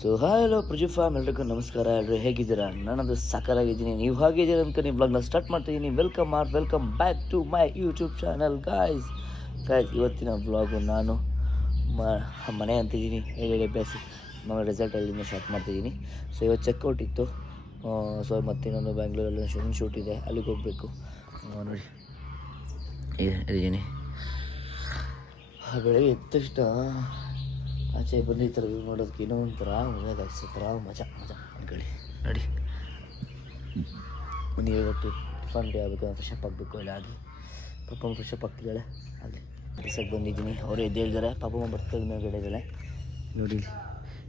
So hi hello ಪ್ರಜು fam ಎಲ್ರಿಗೂ ನಮಸ್ಕಾರ. ಎಲ್ಲರೂ ಹೇಗಿದ್ದೀರಾ? ನಾನದು ಸಾಕಾಗಿದ್ದೀನಿ. ನೀವು ಹಾಗಿದ್ದೀರಾ ಅಂತ ನೀವು ಬ್ಲಾಗ್ನ ಸ್ಟಾರ್ಟ್ ಮಾಡ್ತಿದ್ದೀನಿ. Welcome back to my YouTube channel guys. ಇವತ್ತಿನ ಬ್ಲಾಗು ನಾನು ಮನೆ ಅಂತಿದ್ದೀನಿ ಬೇಸಿ ನಮ್ಮ ರೆಸಾರ್ಟಲ್ಲಿ ಸ್ಟಾರ್ಟ್ ಮಾಡ್ತಿದ್ದೀನಿ. ಸೊ ಇವತ್ತು ಚೆಕ್ಔಟ್ ಇತ್ತು. ಸೊ ಮತ್ತು ಇನ್ನೊಂದು ಬ್ಯಾಂಗ್ಳೂರಲ್ಲಿ ಶೂಟ್ ಇದೆ, ಅಲ್ಲಿಗೆ ಹೋಗಬೇಕು. ನೋಡಿ ಇದ್ದೀನಿ. ಬೆಳಗ್ಗೆ ಎದ್ದ ತಕ್ಷಣ ಆಚೆ ಬಂದು ಈ ಥರ ವ್ಯೂ ನೋಡೋದಕ್ಕೆ ಇನ್ನೂ ಒಂಥರ ಮಜಾ ಅಂದ್ಕೊಳ್ಳಿ. ನೋಡಿ ನೀವು ಇವತ್ತು ಟಿಫನ್ ಡೇ ಆಗಬೇಕು, ಫ್ರೆಶ್ ಅಪ್ ಆಗಬೇಕು. ಇಲ್ಲ ಆಗಲಿ ಪಾಪಮ್ಮ ಫ್ರೆಶ್ ಅಪ್ ಆಗ್ತಿದ್ದಾಳೆ. ಆಗಲಿ ಡಿಸಕ್ಕೆ ಬಂದಿದ್ದೀನಿ. ಅವರು ಎದ್ದು ಹೇಳಿದ್ದಾರೆ. ಪಾಪಮ್ಮ ಬರ್ತಾ ಮೇಲ್ಗಡೆ ಇದ್ದಾಳೆ. ನೋಡಿ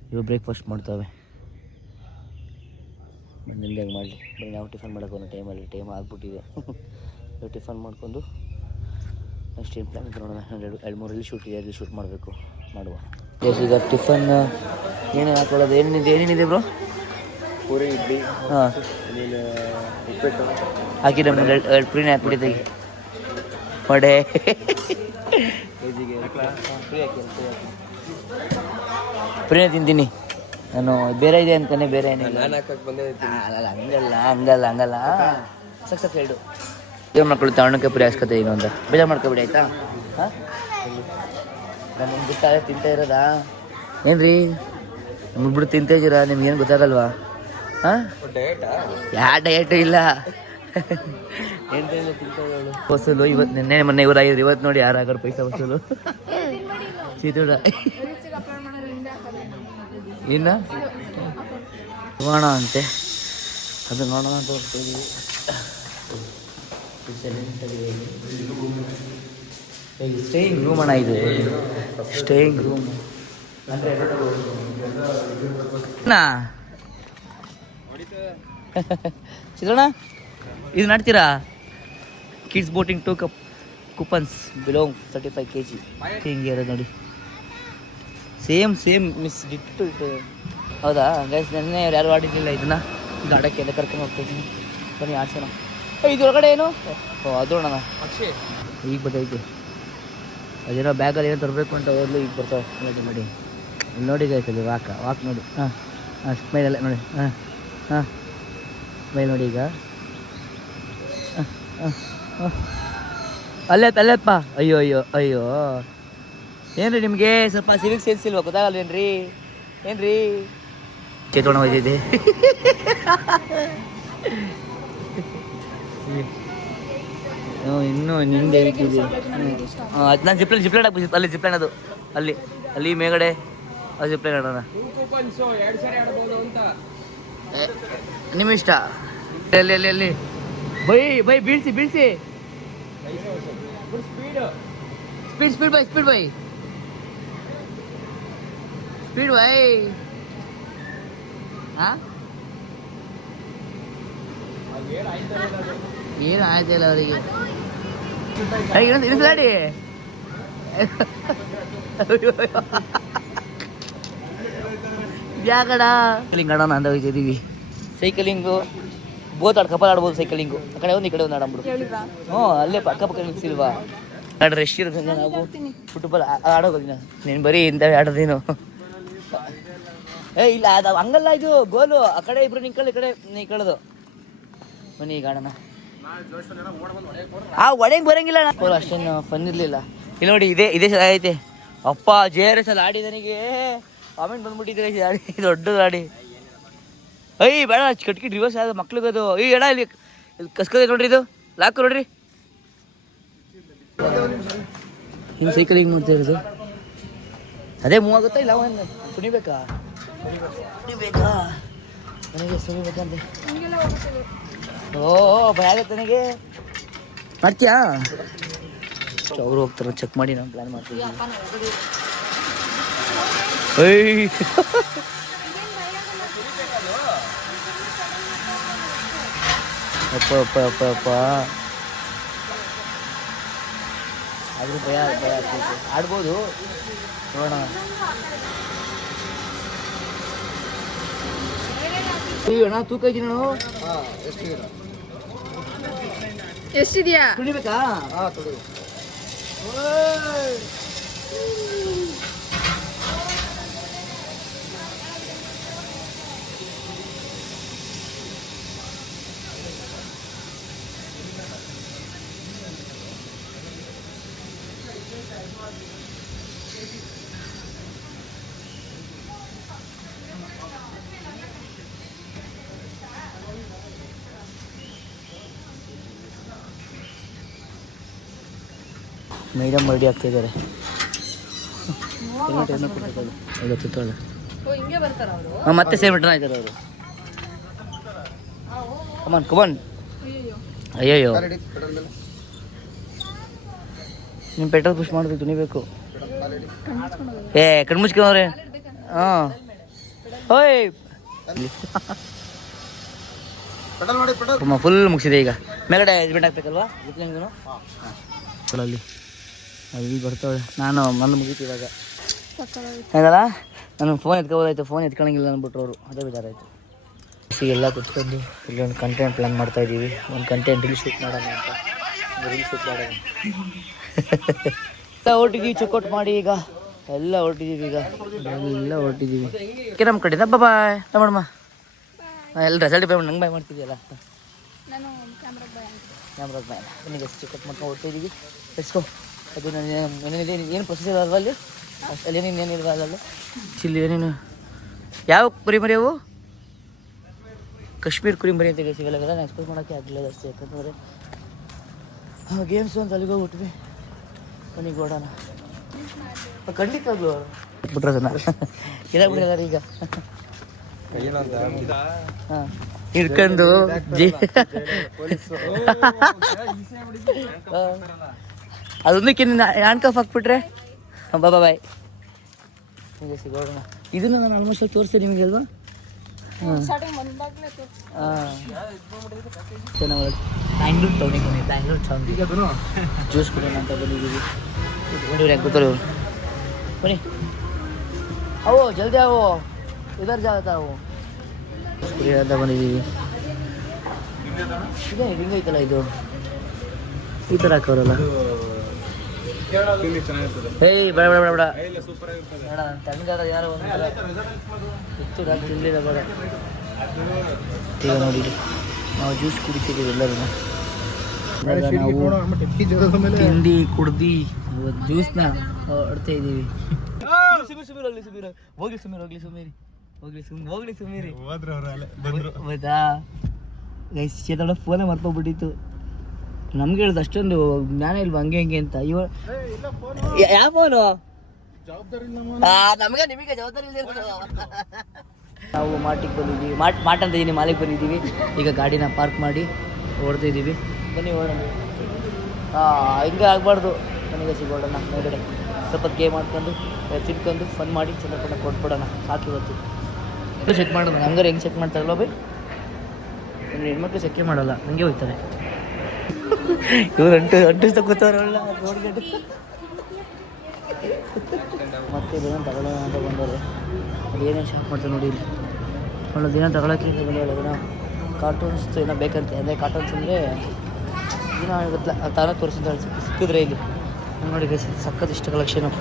ಇವಾಗ ಬ್ರೇಕ್ಫಾಸ್ಟ್ ಮಾಡ್ತಾವೆ. ನಿಮ್ದು ಹೆಂಗೆ ಮಾಡಲಿ ಬರೀ ನಾವು ಟಿಫನ್ ಮಾಡೋಕೆ ಟೈಮ್ ಆಗಿಬಿಟ್ಟಿದೆ. ಇವಾಗ ಟಿಫನ್ ಮಾಡ್ಕೊಂಡು ನೆಕ್ಸ್ಟ್ ಏನು ಪ್ಲ್ಯಾನ್ ನೋಡೋಣ. ಎರಡು ಮೂರು ರೀಲ್ ಶೂಟ್ ಇದೆ, ಅಲ್ಲಿ ಶೂಟ್ ಮಾಡುವ. ಈಗ ಟಿಫನ್ ಏನೇನು ಹಾಕೊಳ್ಳೋದು? ಏನೇನಿದೆ ಬ್ರೋ? ಪೂರಿ, ಇಡ್ಲಿ, ಹಾಂ ಉಪ್ಪಿಟ್ಟು ಹಾಕಿದ್ರೆ ಎರಡು ಪುರಿನೇ ಹಾಕ್ಬಿಟ್ಟಿದ್ದೆ. ವಡೆ ಪುರಿನೇ ತಿಂತೀನಿ ನಾನು. ಬೇರೆ ಇದೆ ಅಂತಾನೆ, ಬೇರೆ ಏನಿಲ್ಲ. ನಾನು ಹಾಕಕ್ಕೆ ಬಂದೆ. ಹಂಗಲ್ಲ ಸಕ್ಸಸ್ ಹೇಳು. ಬೇಜಾರು ಮಾಡ್ಕೊಳ್ಳಿ, ತಣ್ಣಕ್ಕೆ ಪುರಿ ಹಾಕ್ಸ್ಕೊತೀನಿ ಅಂತ. ಬೇಜಾರು ಮಾಡ್ಕೊಬಿಡಿ ಆಯಿತಾ? ಹಾಂ ನಾನು ಬಿಟ್ಟು ಅದೇ ತಿಂತಾ ಇರೋದಾ ಏನ್ರಿ? ನಮ್ಮಿಬ್ರು ತಿಂತಾ ಇದ್ದೀರಾ, ನಿಮ್ಗೇನು ಗೊತ್ತಾಗಲ್ವಾ? ಹಾಂ ಯಾವ ಡಯಟು ಇಲ್ಲ. ಏನು ತಿಂತಾ ಇರೋಳು ವಸೂಲು. ಇವತ್ತು ನಿನ್ನೆ ಮೊನ್ನೆ ಇವತ್ತು ನೋಡಿ ಯಾರಾಗೋರು ಪೈಸಾ ವಸೂಲು. ಸೀತೋಡ ಇನ್ನು ನೋಡೋಣ ಅಂತೆ, ಅದು ನೋಡೋಣ ಅಂತ ಹೋಗ್ತಿದ್ದೀವಿ. ಸ್ಟೇಯಿಂಗ್ ರೂಮ್ ಅಣ್ಣ, ಇದು ಸ್ಟೇಯಿಂಗ್ ರೂಮ್. ಚಿತ್ರಣ ಇದು ನಡ್ತೀರಾ? Kids boating 2 coupons belong 35 kg. ಹಿಂಗೆ ಇರೋದು ನೋಡಿ. ಸೇಮ್ ಮಿಸ್ ಡಿಟ್ಟು ಇದೆ. ಹೌದಾ ಗೈಸ್? ನೆನ್ನೆ ಯಾರು ಆಡಿರಲಿಲ್ಲ ಇದನ್ನ. ಈಗ ಆಡೋಕ್ಕೆ ಎಲ್ಲ ಕರ್ಕೊಂಡು ಹೋಗ್ತಾಯಿದ್ದೀನಿ. ಬನ್ನಿ ಆಡ್ಸೋಣ. ಇದು ಒಳಗಡೆ ಏನು? ಅದು ನೋಡೋಣ. ಈಗ ಬರ್ತೈತೆ ಅದೇನೋ ಬ್ಯಾಗಲ್ಲಿ ಏನೋ ತರಬೇಕು ಅಂತ ಹೋದ್ಲು. ಈಗ ಬರ್ತಾವೆ ನೋಡಿ. ಇಲ್ಲಿ ನೋಡಿ ಗೈಸ್, ಅಲ್ಲಿ ವಾಕ್ ನೋಡಿ. ಹಾಂ ಸ್ಮೈಲ್ ಅಲ್ಲ ನೋಡಿ. ಹಾಂ ಸ್ಮೈಲ್ ನೋಡಿ. ಈಗ ಅಲ್ಲೇಪ್ಪ. ಅಯ್ಯೋ ಏನ್ರಿ ನಿಮಗೆ ಸ್ವಲ್ಪ ಸಿವಿಕ್ ಸೆನ್ಸ್ ಇಲ್ವಾ? ಗೊತ್ತಾಗಲ್ವೇನ್ರಿ? ಏನ್ರಿ ಚೇತೋಣ ಹೋಯ್ತಿದ್ದೆ. ಇನ್ನೂ ನಿಂದೆ ಇದೆ. ಅದು ನಾನು ಜಿಪ್ಲೈನ್ ಹಾಕ್ಬೇಕು. ಅಲ್ಲಿ ಜಿಪ್ಲೈನ್ ಅದು ಅಲ್ಲಿ ಮೇಗಡೆ ಅದು ಜಿಪ್ಲೈನ್ ಆಡೋಣ. ನಿಮ್ಮ ಇಷ್ಟ. ಅಲ್ಲಿ ಬೈ ಬೀಳ್ಸಿ ಸ್ಪೀಡ್ ಬೈ ಹಾಂ ಏನು ಆಯ್ತಿಲ್ಲ ಅವರಿಗೆ. ಇನ್ನೊಂದು ಯಾಕಡ ಸೈಕ್ಲಿಂಗ್ ಆಡೋಣ ಅಂತ ಹೋಗ್ತಿದ್ದೀವಿ. ಸೈಕ್ಲಿಂಗು ಕಪಲ್ ಆಡ್ಬೋದು. ಸೈಕ್ಲಿಂಗು ಆ ಕಡೆ ಒಂದು ಈ ಕಡೆ ಒಂದು ಆಡಂಬಿಡು. ಹ್ಞೂ ಅಲ್ಲೇ ಅಕ್ಕಪಕ್ಕ ನಿಲ್ಸಿಲ್ವಾ? ಆಡ್ರೆ ಎಷ್ಟು ಇರೋದ್ರಿಂದ ನಾವು ಫುಟ್ಬಾಲ್ ಆಡೋಗೋದಿನ. ನೀನು ಬರೀ ಇಂಥವೇ ಆಡೋದೇನು? ಇಲ್ಲ ಅದು ಹಂಗಲ್ಲ, ಇದು ಗೋಲು. ಆ ಕಡೆ ಇಬ್ರು ನಿಂಕೊಳ್ಳಿ, ಈ ಕಡೆ ನಿಂಕೊಳ್ಳೋದು. ಬನ್ನಿ ಈಗ ಆಡೋಣ. ಒಡೆಗೆ ಬರೋಂಗಿಲ್ಲ. ಅಷ್ಟೇನು ಫನ್ ಇರಲಿಲ್ಲ. ಇಲ್ಲಿ ನೋಡಿ, ಇದೇ ಚೆನ್ನಾಗೈತೆ. ಅಪ್ಪ JRS ಅಲ್ಲಿ ಆಡಿ ನನಗೆ ಕಾಮೆಂಟ್ ಬಂದ್ಬಿಟ್ಟಿದ್ರೆ ದೊಡ್ಡದು ಆಡಿ. ಬೇಡ ಕಟ್ಕಿಟ್ ರಿವರ್ಸ್ ಆದ ಮಕ್ಳಿಗದು. ಎಡ ಇಲ್ಲಿ ಕಸ್ಕೋದೆ ನೋಡ್ರಿ, ಇದು ಲಾಕ್ ನೋಡ್ರಿ. ಹಿಂಗೆ ಸೈಕಲಿಂಗ್ ಮಾಡ್ತಾ ಇರೋದು. ಅದೇ ಮೂವ್ ಆಗುತ್ತಾ ಇಲ್ಲ? ಕುಣಿಬೇಕಾ ನನಗೆ? ಸುನಿಬೇಕಂತೆ. ಭಯ ಆಗುತ್ತೆ ನನಗೆ. ಮಾಡ್ತೀಯಾ? ಅವರು ಹೋಗ್ತಾರೆ, ಚೆಕ್ ಮಾಡಿ ನಾನು ಪ್ಲ್ಯಾನ್ ಮಾಡ್ತೀವಿ. ಅಪ್ಪ ಆದರೂ ಭಯ ಆಗ್ತೈತೆ. ಆಡ್ಬೋದು, ನೋಡೋಣ. ಅಣ್ಣ ತೂಕ ಇದ್ದೀನಿ ನಾನು. ಎಷ್ಟಿದೆಯಾ? ತುಳಿಬೇಕಾ? ಮೇಡಮ್ ರೆಡಿ ಆಗ್ತಿದ್ದಾರೆ. ತೊಳೆ ಓ ಹಿಂಗೆ ಬರ್ತಾರ ಅವರು? ಹಾಂ ಮತ್ತೆ ಸೇಮ್ ರಿಟರ್ನ್ ಆಯ್ತಾರೆ ಅವರು. ಕಮಾನ್ ಕಮಾನ್. ಅಯ್ಯಯ್ಯೋ ನಿಮ್ಮ ಪೆಟ್ರೋಲ್ ಪುಷ್ ಮಾಡೋದು ತುಣಿಬೇಕು. ಏ ಕಣ್ಣು ಮುಚ್ಕೊಂಡ್ರೆ ಹಾಂ ಓಯ್ ಫುಲ್ ಮುಗಿಸಿದೆ. ಈಗ ಮೇಲ್ಗಡೆ ಹೆಲ್ಮೆಟ್ ಹಾಕ್ಬೇಕಲ್ವಾ ಜಿಪ್ಲಿಂಗು? ಅಲ್ಲಿ ಅಲ್ಲಿ ಬರ್ತಾವೆ. ನಾನು ಮಂದು ಮುಗೀತು ಇವಾಗ. ಹೇಗಲ್ಲ ನಾನು ಫೋನ್ ಎತ್ಕೋಬೋದಾಯ್ತು, ಫೋನ್ ಎತ್ಕೊಳಂಗಿಲ್ಲ ಅಂದ್ಬಿಟ್ರು ಅವರು. ಅದೇ ಬೇಜಾರಾಯಿತು. ಎಲ್ಲ ಕುತ್ಕೊಂಡು ಇಲ್ಲೊಂದು ಕಂಟೆಂಟ್ ಪ್ಲ್ಯಾನ್ ಮಾಡ್ತಾಯಿದ್ದೀವಿ. ಒಂದು ಕಂಟೆಂಟ್ ರೀಲ್ ಶೂಟ್ ಮಾಡೋಣ ಅಂತ. ರೀಲ್ ಶೂಟ್ ಮಾಡೋಣ ಎಲ್ಲ ಹೊರಟಿದ್ದೀವಿ. ಚೆಕ್ಔಟ್ ಮಾಡಿ ಈಗ ಎಲ್ಲ ಹೊರಟಿದ್ದೀವಿ. ಎಲ್ಲ ಹೊರಟಿದ್ದೀವಿ. ನಮ್ಮ ಕಡೆಯಿಂದ ಬಾಯ್ ಮಾಡಮ್ಮ. ಎಲ್ಲ ರೆಸಲ್ಟ್ ಪೇಮೆಂಟ್ ನಂಗೆ ಬಾಯ್ ಮಾಡ್ತಿದ್ದೀಯಲ್ಲ. ನಾನು ಕ್ಯಾಮ್ರಾಗ ಬಾಯ್ ನನಗೆ ಚೆಕ್ಔಟ್ ಮಾಡ್ಕೊಂಡು ಹೊರಟಿದ್ದೀವಿ. ಎಸ್ಕೋ ಅದು ನನಗೆ ಏನು ಪ್ರೊಸೆಸ್ ಇರಲ್ವ ಅಲ್ಲಿ? ಅಲ್ಲಿ ಏನೇನು ಇಲ್ವ ಅಲ್ಲ ಚಿಲ್ಲಿ ಏನೇನು ಯಾವ ಕುರಿಮರಿ ಅವು? ಕಾಶ್ಮೀರ್ ಕುರಿಮರಿ ಅಂತ ಸಿಗಲ್ಲ. ನಾನು ಎಕ್ಸ್ಪೋಸ್ ಮಾಡೋಕ್ಕೆ ಆಗಲಿಲ್ಲ ಜಾಸ್ತಿ. ಯಾಕಂತಂದರೆ ಗೇಮ್ಸು ಅಂತ ಅಲ್ಲಿಗೆ ಹೋಗ್ಬಿಟ್ವಿ. ಮನೆಗೆ ಓಡೋಣ ಖಂಡಿತವಾಗ್ಲು ಬಿಟ್ರೆ ಜನ ಇದಾಗ್ಬಿಟ್ಟಿದ್ದಾರೆ ಈಗ. ಹಾಂ ಹಿಡ್ಕೊಂಡು ಅದೊಂದಕ್ಕೆ ಹ್ಯಾಂಡ್ ಕಫ್ ಹಾಕ್ಬಿಟ್ರೆ ಬಾಯ್ ನಿಮಗೆ ಸಿಗೋಣ. ಇದನ್ನು ನಾನು ಆಲ್ಮೋಸ್ಟ್ ತೋರಿಸ್ತೀನಿ ನಿಮಗೆ ಅಲ್ವಾ? ಹಾಂ ಚೆನ್ನಾಗಿ ಬ್ಯಾಂಗ್ಳೂರ್ ಟೌನಿಗೆ ಬನ್ನಿ. ಬ್ಯಾಂಗ್ಳೂರ್ ಟೌನ್ ಜ್ಯೂಸ್ ಕುಡಿಯೋಣ ಅಂತ ಬಂದಿದ್ದೀವಿ. ನೋಡಿ ಕೂತರು ಇವರು. ಬನ್ನಿ ಅವು ಜಲ್ದಿ ಅವು ಇದರ ಜಾಗತ್ತ ಅವು ಕುಡಿಯೋಣ ಅಂತ ಬಂದಿದ್ದೀವಿ. ಇದೇ ಹಿಂಗೈತಲ್ಲ ಇದು ಈ ಥರ ಹಾಕೋರಲ್ಲ. ಏಯ್ ಬೇಡ ಬೇಡ ಬೇಡ ಬೇಡ ಬೇಡ ತಣ್ಣಗಾದ ಯಾರೋ ಒಂದು ಇತ್ತು ನಾನು ತಿನ್ನಲಿಲ್ಲ ಬೇಡ. ಈಗ ನೋಡಿ ನಾವು ಜ್ಯೂಸ್ ಕುಡಿತಿದ್ದೀವಿ ಎಲ್ಲರೂ. ನಾವು ತಿಂಡಿ ಕುಡ್ದು ಇವತ್ತು ಜ್ಯೂಸ್ನ ಹೊಡ್ತಾ ಇದ್ದೀವಿ. ಹೋಗ್ಲಿ ಚೇತನ ಫೋನೇ ಮರ್ತೋಗ್ಬಿಟ್ಟಿತ್ತು. ನಮ್ಗೆ ಹೇಳಿದ ಅಷ್ಟೊಂದು ಜ್ಞಾನ ಇಲ್ವಾ ಹಂಗೆ ಹಂಗೆ ಅಂತ. ಯಾವ ಫೋನು ನಮಗೆ ನಿಮಗೆ ಜವಾಬ್ದಾರಿ ಇಲ್ಲ. ನಾವು ಮಾಟಿಗೆ ಬಂದಿದ್ದೀವಿ. ಮಾಟ್ ಅಂತ ಇದೀನಿ ಮಾಲಿಗೆ ಬಂದಿದ್ದೀವಿ. ಈಗ ಗಾಡಿನ ಪಾರ್ಕ್ ಮಾಡಿ ಓಡ್ತಾ ಇದ್ದೀವಿ. ಬನ್ನಿ ಓಡೋಣ. ಹಿಂಗೆ ಆಗಬಾರ್ದು. ನನಗೆ ಸಿಗೋಣ ಮೇಲ್ಗಡೆ ಸ್ವಲ್ಪ ಗೇಮ್ ಮಾಡ್ಕೊಂಡು ತಿನ್ಕೊಂಡು ಫನ್ ಮಾಡಿ ಚೆನ್ನಾಗಿ ಕೊಟ್ಬಿಡೋಣ. ಸಾಕು ಇವತ್ತು ಚೆಕ್ ಮಾಡೋಣ. ಹಂಗಾರೆ ಹೆಂಗೆ ಚೆಕ್ ಮಾಡ್ತಾರಲ್ಲ ಬೈ ಹೆಣ್ಮಕ್ಳು ಚೆಕ್ಕೆ ಮಾಡಲ್ಲ, ಹಂಗೆ ಹೋಗ್ತಾರೆ ಇವ್ರು ಅಂಟಿಸ್ತಾ ಕೂತವ್ರಲ್ಲ ರೋಡ್ಗಡೆ. ಮತ್ತೆ ದಿನ ತಗೊಳ್ಳೋಣ ಅಂತ ಬಂದವರು. ಅದು ಏನೇನು ಶಾಪ್ ಮಾಡ್ತಾರೆ ನೋಡಿ ಇಲ್ಲಿ. ಒಳ್ಳೆ ದಿನ ತಗೊಳಕ್ಕೆ ಬಂದವಲ್ಲ ದಿನ ಕಾರ್ಟೂನ್ಸ್ ಏನೋ ಬೇಕಂತೆ. ಅದೇ ಕಾರ್ಟೂನ್ಸ್ ಅಂದರೆ ದಿನ ಗೊತ್ತಿಲ್ಲ ಅದು ತಾನೇ ತೋರಿಸಿದ್ದಾಳೆ. ಸಿಕ್ಕಿದ್ರೆ ಇಲ್ಲಿ ನೋಡಿ ಸಕ್ಕತ್ ಇಷ್ಟ ಕಲೆಕ್ಷನು.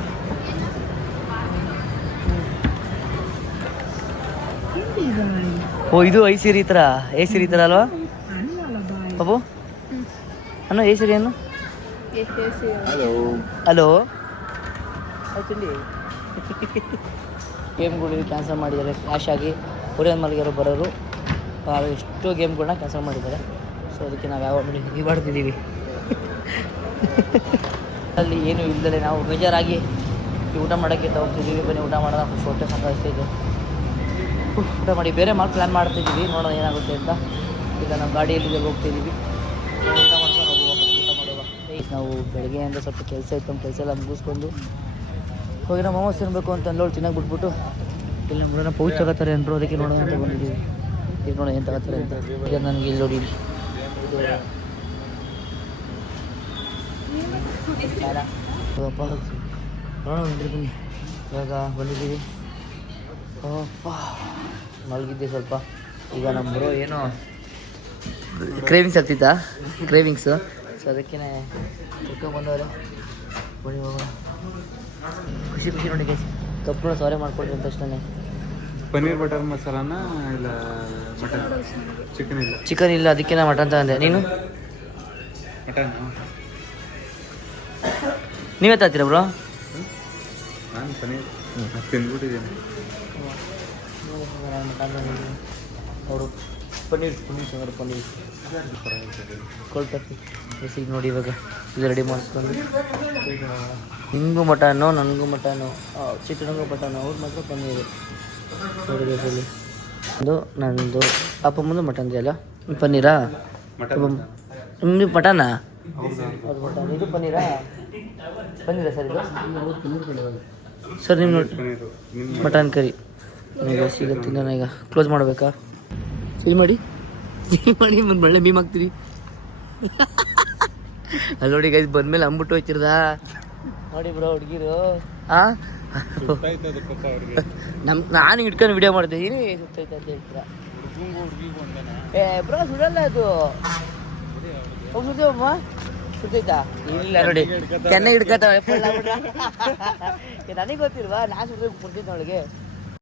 ಓ ಇದು ಐಸಿರಿ ಥರ ಏಸಿರಿ ಥರ ಅಲ್ವಾ ಬಾಬು? ಅನ್ನು ಏಸಿರಿ ಅನ್ನು ಹಲೋ ತಿಂಡಿ ಗೇಮ್ಗಳು ಕ್ಯಾನ್ಸಲ್ ಮಾಡಿದ್ದಾರೆ. ಫ್ಲ್ಯಾಶ್ ಆಗಿ ಕೊರಿಯನ್ ಮಲ್ಗೆರೋ ಬರೋರು ಎಷ್ಟೋ ಗೇಮ್ಗಳನ್ನ ಕ್ಯಾನ್ಸಲ್ ಮಾಡಿದ್ದಾರೆ. ಸೊ ಅದಕ್ಕೆ ನಾವು ಯಾವ ಇವಾಡ್ತಿದ್ದೀವಿ. ಅಲ್ಲಿ ಏನೂ ಇಲ್ಲದೆ ನಾವು ಬೇಜಾರಾಗಿ ಊಟ ಮಾಡೋಕ್ಕೆ ಹೋಗ್ತಿದ್ದೀವಿ. ಬನ್ನಿ ಊಟ ಮಾಡೋಣ. ಹೊಟ್ಟೆ ಸಾಕಾಗ್ತಿದೆ. ಊಟ ಮಾಡಿ ಬೇರೆ ಪ್ಲ್ಯಾನ್ ಮಾಡ್ತಿದ್ದೀವಿ. ನೋಡೋಣ ಏನಾಗುತ್ತೆ ಅಂತ. ಈಗ ನಾವು ಗಾಡಿಯಲ್ಲಿ ಹೋಗ್ತಿದ್ದೀವಿ. ಊಟ ಮಾಡ್ಕೊಂಡು ಊಟ ಮಾಡುವ. ನಾವು ಬೆಳಗ್ಗೆಯಿಂದ ಸ್ವಲ್ಪ ಕೆಲಸ ಇತ್ತು. ನಮ್ಮ ಕೆಲಸ ಎಲ್ಲ ಮುಗಿಸ್ಕೊಂಡು ಹೋಗಿ ನಾವು ಮೋಮೋಸ್ ತಿನ್ನಬೇಕು ಅಂತ ಅಲ್ಲೋಳು ತಿನ್ನಕ್ಕೆ ಬಿಟ್ಬಿಟ್ಟು ಇಲ್ಲಿ ನೋಡೋಣ ಪೌಚ್ ತಗೋತಾರೆ ಅಂದರು. ಅದಕ್ಕೆ ನೋಡೋಣ ಅಂತ ಬಂದಿದ್ದೀವಿ. ಈಗ ನೋಡೋಣ ಏನು ತಗೋತಾರೆ ಅಂತ. ಈಗ ನನಗೆ ಇಲ್ಲಿ ನೋಡಿ ನೋಡೋಣ ಬನ್ನಿ. ಇವಾಗ ಬಂದಿದ್ದೀವಿ. ಮಲಗಿದ್ದೆ ಸ್ವಲ್ಪ. ಈಗ ನಮ್ಮ ಬ್ರೋ ಏನೋ ಕ್ರೇವಿಂಗ್ಸ್ ಆಗ್ತಿತ್ತಾ ಕ್ರೇವಿಂಗ್ಸು. ಸೊ ಅದಕ್ಕೆ ಬಂದವರು ಬನ್ನಿ ಹೋಗೋಣ. ಖುಷಿ ಖುಷಿ ನೋಡಿ ಕಪ್ಪು ಸಾರೆ ಮಾಡ್ಕೊಡ್ರಿ ಅಂತ ತಕ್ಷಣ. ಪನ್ನೀರ್ ಬಟರ್ ಮಸಾಲಾನ ಇಲ್ಲ ಮಟನ್? ಚಿಕನ್ ಇಲ್ಲ. ಚಿಕನ್ ಇಲ್ಲ, ಅದಕ್ಕೆ ನಾ ಮಟನ್ ತಗೊಂಡೆ. ನೀನು ಮಟನ್? ನೀವೇ ತರ್ತೀರ ಬ್ರೋ? ನಾನು ಪನ್ನೀರ್ ತಿಂದ್ಬಿಟ್ಟಿದ್ದೇನೆ. ಅವರು ಪನ್ನೀರ್ ಪನ್ನೀರ್ ಕೋಲ್ಡ್ ಕಾಫಿ ಈಗ ನೋಡಿ ಇವಾಗ ಇದು ರೆಡಿ ಮಾಡಿಸ್ಕೊಂಡು ನಿಮಗೂ ಮಟನ್ನು ನನಗೂ ಮಟನ್ನು ಚಿಕನ್ಗೂ ಮಟನ್ನು ಅವ್ರು ಮಾತ್ರ ಪನ್ನೀರು ನೋಡಿ ಒಂದು ನಂದು ಅಪ್ಪ ಮುಂದೆ ಮಟನ್ ಅಲ್ಲ ಪನ್ನೀರಾ ನಿಮ್ದು ಮಟನಾ ಅದು ಮಟನ್ ಇದು ಪನ್ನೀರಾ ಸರ್ ಇದು ಸರ್ ನಿಮ್ಮ ಮಟನ್ ಕರಿ ಈಗ ಸಿಗುತ್ತೆ ನಾನು ಈಗ ಕ್ಲೋಸ್ ಮಾಡಬೇಕಾ ಸೀಲ್ ಮಾಡಿ ಒಂದು ಒಳ್ಳೆ ಮೀಮ್ ಹಾಕ್ತೀರಿ ಅಲ್ಲಿ ನೋಡಿ ಗೈಸ್ ಬಂದ್ಮೇಲೆ ಅಂದ್ಬಿಟ್ಟು ಹೋಯ್ತಿರ್ದ ನೋಡಿ ಬ್ರೋ ಹುಡುಗಿರು ಹಾಂ ನಾನು ಇಟ್ಕೊಂಡು ವಿಡಿಯೋ ಮಾಡ್ತಿದ್ದೀನಿ ಸುತ್ತೈತೆ ಅಂತ ಹೇಳ್ತೀರ ಏ ಬ್ರೋ ಸುಡಲ್ಲ ಅದು ಸುದ್ದೇವಮ್ಮ ಸುತ್ತೈತಾ ಇಲ್ಲ ನೋಡಿ ಚೆನ್ನಾಗಿ ಹಿಡ್ಕೊತಾವೆ ನನಗೆ ಗೊತ್ತಿಲ್ವಾ ನಾನು ಸುತ್ತ ಕೊಡ್ತಿದ್ದೆ ಅವಳಿಗೆ